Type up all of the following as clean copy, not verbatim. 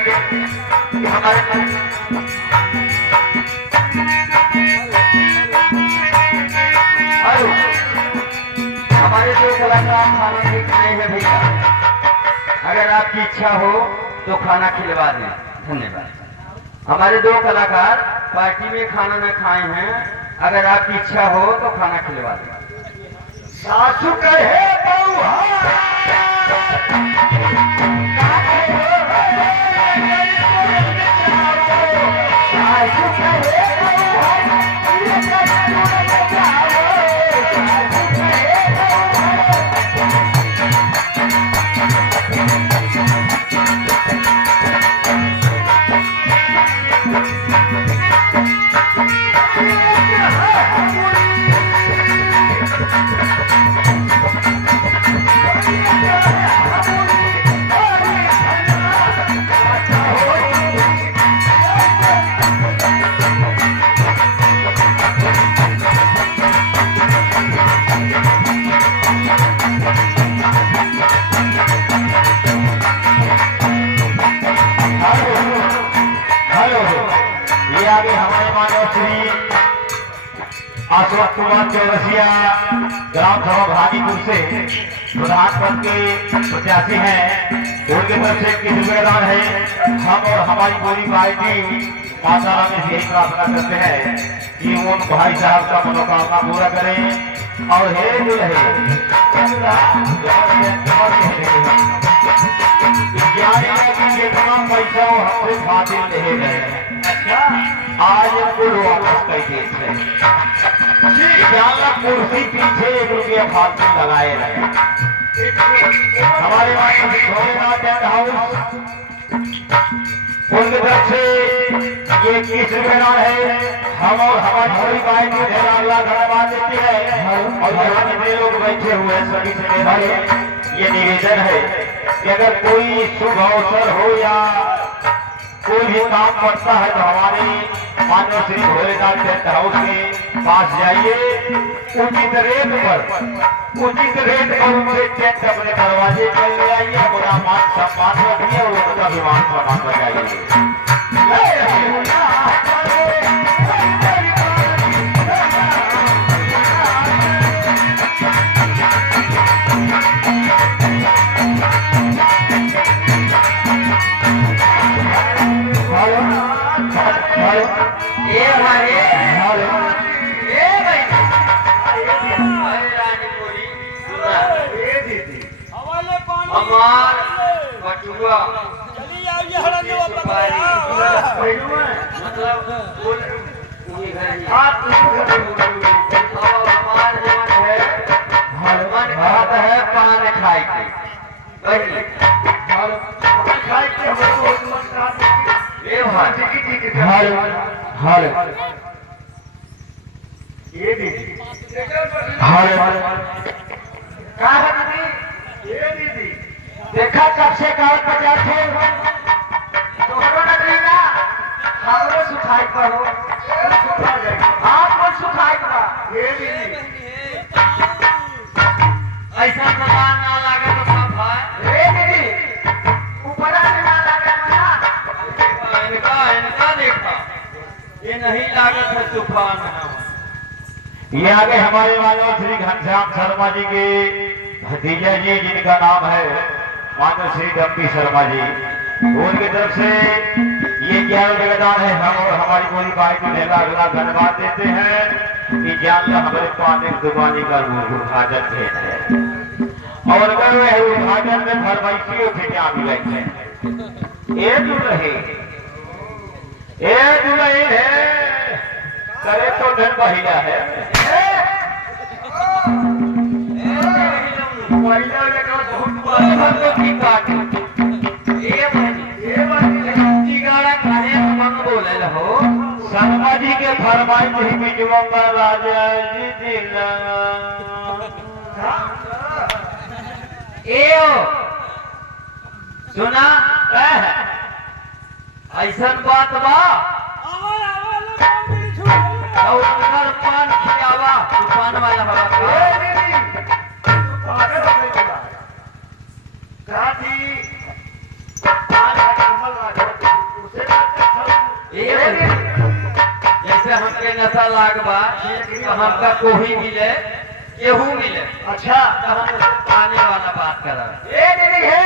हमारे दो कलाकार खाने के लिए है भैया, अगर आपकी इच्छा हो तो खाना खिलवा दें। धन्यवाद। हमारे दो कलाकार पार्टी में खाना न खाए हैं, अगर आपकी इच्छा हो तो खाना खिलवा दें। सासू कहे बउआ अशोक कुमार चौरसिया ग्राम सभा भागीपुर से प्रधान पद के प्रत्याशी हैं। उनके तरफ से किसी मैदान है। हम और हमारी पूरी पार्टी माता रानी से यही प्रार्थना करते हैं कि उन भाई साहब का मनोकामना पूरा करें और हे जो रहे जितना पैसा हमसे फातिल नहीं गए। अच्छा आज कुल वापस कर दिए कुर्सी पीछे 1 रुपया फालतू लगाए रहे। हमारे टेंट हाउस उनकी तरफ से ये 21 रुपया है। हम और हमारी पूरी पार्टी ढेर अगला धन्यवाद देती है। और यहाँ जितने लोग बैठे हुए हैं सभी से मेरा ये निवेदन है कि अगर कोई शुभ अवसर हो या कोई भी काम पड़ता है तो हमारे मानव श्री भोलेनाथ टेंट हाउस के पास जाइए। उचित रेट पर उनसे टेंट अपने दरवाजे पर ले आइए। अपना मान सम्मान रखिए और उनका अभिमान सम्मान बचाइए। देखा कब से कागज बजा थे हमरो सुखाई करो आपको सुखाई का ऐसा सामान ना लागे तो सब भाई दीदी ऊपर ना लागे इनका देखा ये नहीं लागत है तूफान। ये आगे हमारे वाले श्री घनश्याम शर्मा जी के भतीजा जी जिनका नाम है मानो श्री डम्पी शर्मा जी, उनकी तरफ से ये 11 ठेकेदार है। हम और हमारी पूरी पार्टी ढेला अगला धन्यवाद देते हैं कि जानला हमारे पाने दुकानी का उद्घाटन है और अगर वह उद्घाटन में फरमाइशियों से क्या मिले हैं। ये दुल्हे है करे तो धन बहिला है शर्मा जी के फरमाइश राजा जी सुना ऐसा बात बा पान खिलावा तूफान वाला साथी जैसे हमके नशा लाग बा तो हमका कोई मिले केहू मिले अच्छा तो हम उसको पाने वाला बात कर ए दीदी है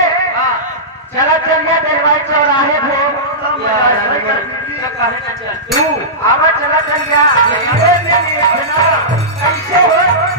चला चलिए देवाई चौराहे पे कहे ना चल तू आवा चला चल गया कैसे हो